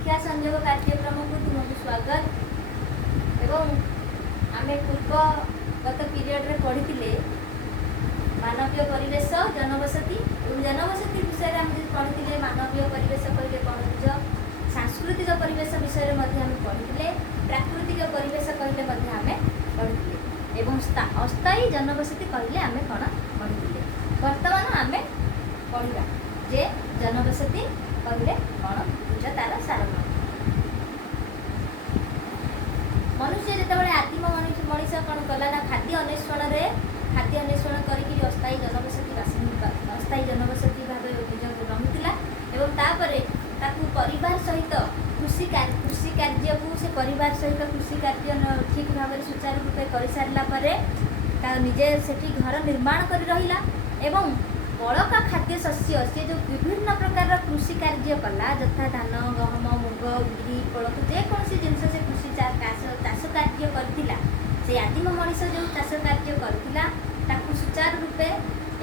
शिक्षा संयोग कार्यक्रम को तुमको स्वागत एवं आमे पूर्व गत पीरियड रे पढ़ी मानवीय परिवेश जनबसति और जनबसति विषय में हम पढ़ी मानवीय परिवेश कहले कौन बुझ सांस्कृतिक परिवेश विषय में पढ़ी प्राकृतिक परिवेश कहले आम पढ़ी एवं अस्थायी जनबसति कहले आम कौन पढ़ी बर्तमान आम पढ़ा जे जनबसति कहले कौन बुझ तार सारण मनुष्य जितेबाला आदिम मनीष कौन कला ना खाद्य अन्वेषण करके अस्थायी जनबसति भाव रहुला एवं तापर ताकू परिवार सहित कृषि कार्य को से परिवार सहित कृषि कार्य ठीक भाव सुचारू रूपे कर सारा निजे से घर निर्माण कर रहिला एवं बड़का खाद्य शस्य से जो विभिन्न प्रकार कृषि कार्य कला यथा धान गहम मुग बिरी कोलथ जेकोसी जिनस से कृषि चाष कार्य करथिला से आदिम मनीष जो चाष कार्य करथिला ताकू सुचारू रूपे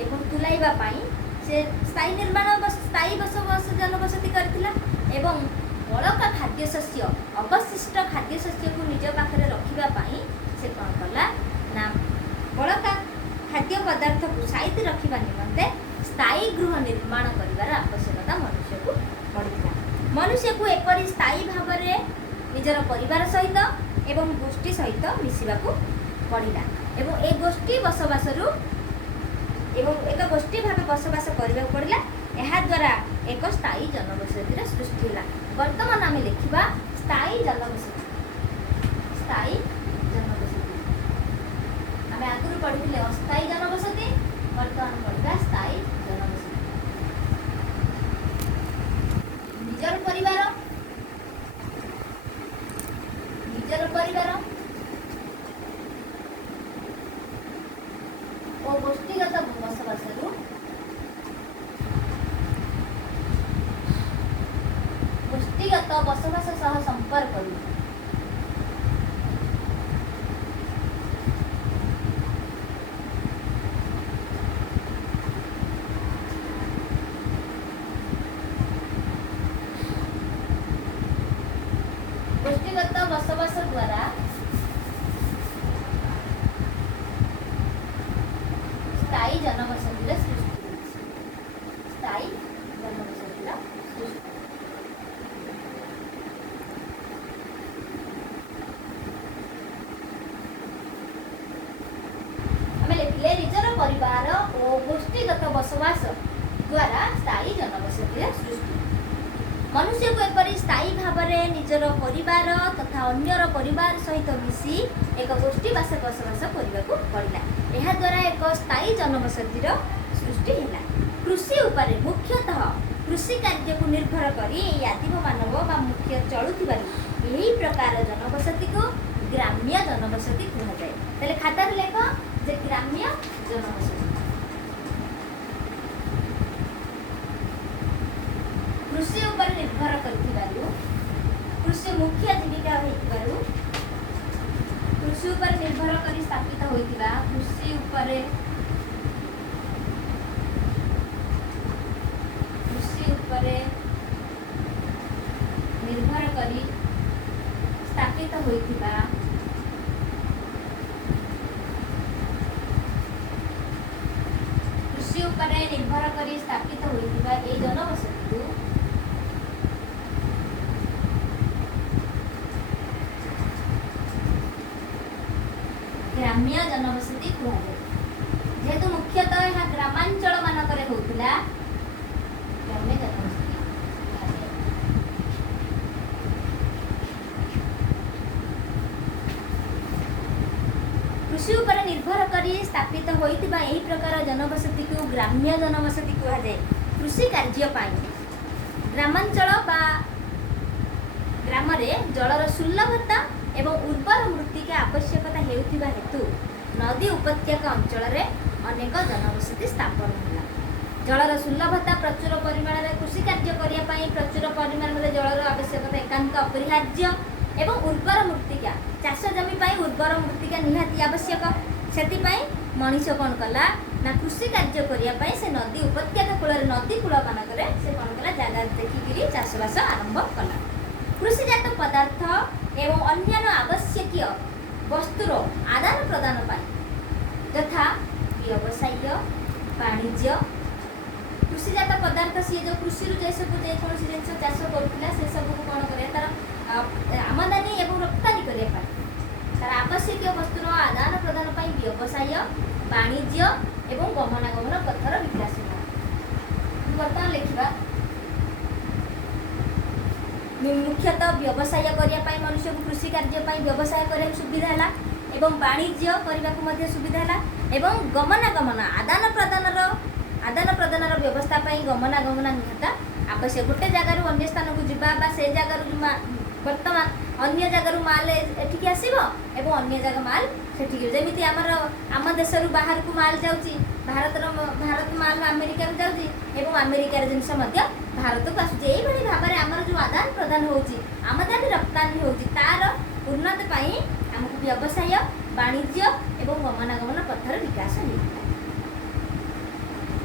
एवं तुलाइबा पाई से स्थायी बसवास जनबसति करथिला एवं बड़का खाद्य शस्य अवशिष्ट खाद्य शस्य को निज पाखरे रखिबा पाई से कौन कला ना बड़का खाद्य पदार्थ को साइति रखिबा निमंते स्थायी गृह निर्माण करिवार आवश्यकता मनुष्य को पड़ता मनुष्य को एपरि स्थायी भाव में निजर परिवार सहित एवं गोष्ठी सहित मिसिबा को पड़िला एवं ए गोष्ठी बसवास एवं एक गोष्ठी भाव बसवास करबा पड़िला एहा द्वारा एक स्थायी जनबसतिर सृष्टि होला वर्तमान आम लिखा स्थायी जनबसति आम आगुरी पढ़ी अस्थायी जनबसति वर्तमान पढ़ा स्थायी जनबसति निजर परिवार और गोष्ठीगत बसवास सह संपर्क गोष्ठीगत बसवास द्वारा स्थायी जनबसतिर सृष्टि स्थायी जनबसतिर सृष्टि लिखिले निजर परिवार और गोष्ठीगत बसवास द्वारा स्थायी जनबसतिर सृष्टि मनुष्य को एपरि स्थायी भाव में निजर परिवार तथा अन्यर परिवार सहित मिसी एक गोष्ठी बसवास करने को पड़ा यह द्वारा एक स्थायी जनबसतिर सृष्टि है कृषि उपर मुख्यतः कृषि कार्य को निर्भर करी आदिम मानव बा मुख्य चलुथिबार यही प्रकार जनबसति को ग्राम्य जनबसति कहुए तेरे खातार लेख जे ग्राम्य जनबसति कृषि उपर निर्भर करू कृषि मुख्य जीविका होइतिबारु कृषि उपर निर्भर करी स्थापित होइतिबा कृषि उपर निर्भर करी स्थापित होइतिबा कृषि उपर निर्भर करी स्थापित होइतिबा ए जनबसति को ग्राम्य जनबसति कहुए जेहेतु मुख्यतः यहाँ ग्रामांचल मानक होता ग्राम्य जनबसति कृषि उपर निर्भर करी स्थापित होइतिबा एही प्रकार जनबसति को ग्राम्य जनबसति कहुए कृषि कार्य ग्रामांचल बा ग्राम जलर सुलभता एवं उर्वर मृत्तिका आवश्यकता हेउथिबा हेतु नदी उपत्यका अंचल अनेक जनबसति स्थापन होला जलर सुलभता प्रचुर परिमाण में कृषि कार्य करने प्रचुर परिमाण में जलर आवश्यकता एकांत अपरिहार्य एवं उर्वर मृत्तिका चाष जमी उर्वर मृत्तिका निहाती आवश्यक से मनीष कौन कला ना कृषि कार्य करने से नदी उपत्यका कूल नदी कूल मानक से कौन कला जगह देखिकी चाषबास आरंभ कला कृषिजात पदार्थ एवं अन्यान्य आवश्यकीय वस्तुर आदान प्रदान यथा व्यवसाय वाणिज्य कृषिजात पदार्थ सी जो कृषि जे सब जेकोसी जिन चाष करूला से सब को कौन करे तार आमदानी एवं रप्तानी करने तार आवश्यक वस्तुर आदान प्रदान व्यवसाय वाणिज्य एवं गमनागमन पथर विकास बर्तमान लिखा मुख्यतः व्यवसाय करने मनुष्य को कृषि कार्य व्यवसाय करने सुविधा है एवं वाणिज्य करने को सुविधा है एवं गमनागमन आदान प्रदान व्यवस्था गमनागमन निहता आवश्यक गोटे जगार अन्य स्थान को जावा से जगार बर्तमान अन्य जगार माल एठिक आसो एवं अन्य जगह माल सेठिक जमी आम देश बाहर को माल जाऊँगी भारत माल अमेरिका को जाऊँगी एवं अमेरिकार जिनस भारत को आसूँ यही भाव में आमर जो आदान प्रदान होची आमदानी रप्तानी होची तार उन्नति आमको व्यवसाय वाणिज्य एवं गमनागमन पथर विकास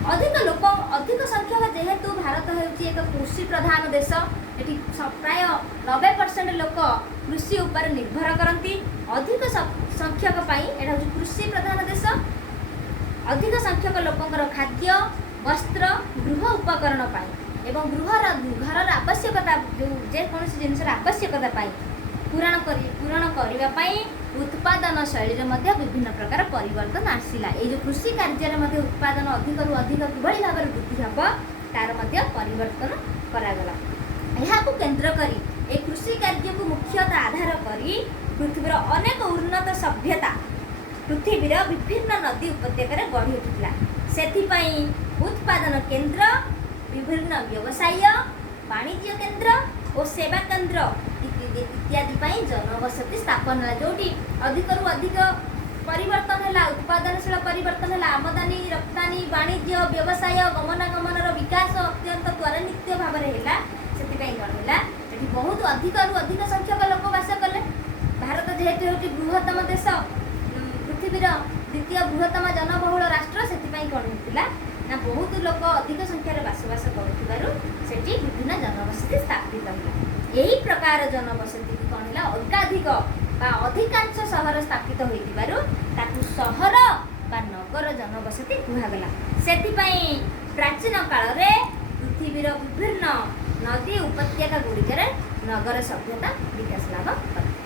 अधिक संख्यक जेहेतु भारत होची एक कृषि प्रधान देश एटी प्राय 90% लोक कृषि उपर निर्भर करती अधिक संख्यक एटा होची कृषि प्रधान देश अधिक संख्यक लोकंकर खाद्य वस्त्र गृह उपकरण एवं घर आवश्यकता जो जेकोसी जिन आवश्यकता पूरण करने उत्पादन शैली विभिन्न प्रकार परिवर्तन आसला ये जो कृषि कार्य उत्पादन अधिक रु अधिक किभली भाव वृद्धि हे तार परिवर्तन करागला यहाँ केन्द्र करी ए कृषि कार्य को मुख्यतः आधार करी पृथ्वीर अनेक उन्नत सभ्यता पृथ्वीर विभिन्न नदी उपत्यकार गढ़ी उठिला सेथिपाई उत्पादन केन्द्र विभिन्न व्यवसाय वाणिज्य केन्द्र और सेवा केन्द्र इत्यादि जनबसति स्थापन है जोटी अधिक रु अधिक परिवर्तन है उत्पादनशील परिवर्तन है आमदानी रप्तानी वाणिज्य व्यवसाय गमनागमन विकास अत्यंत त्वरान्वित भाव में है से बहुत अधिक रु अधिक संख्यक लोक बास कले भारत जेहेतु होती बृहत्तम देश पृथ्वीर द्वितीय बृहत्तम जनबहुल राष्ट्र से कौन होता ना बहुत लोक अधिक संख्यार बसवास करुँचे विभिन्न जनबसति स्थापित है यही प्रकार जनबसति कौन है अधिकाधिक अधिकांश सहर स्थापित होता सहर बा नगर जनबसति कहगला से प्राचीन काल में पृथ्वीर विभिन्न नदी उपत्यका गुड़िकर नगर सभ्यता विकास लाभ कर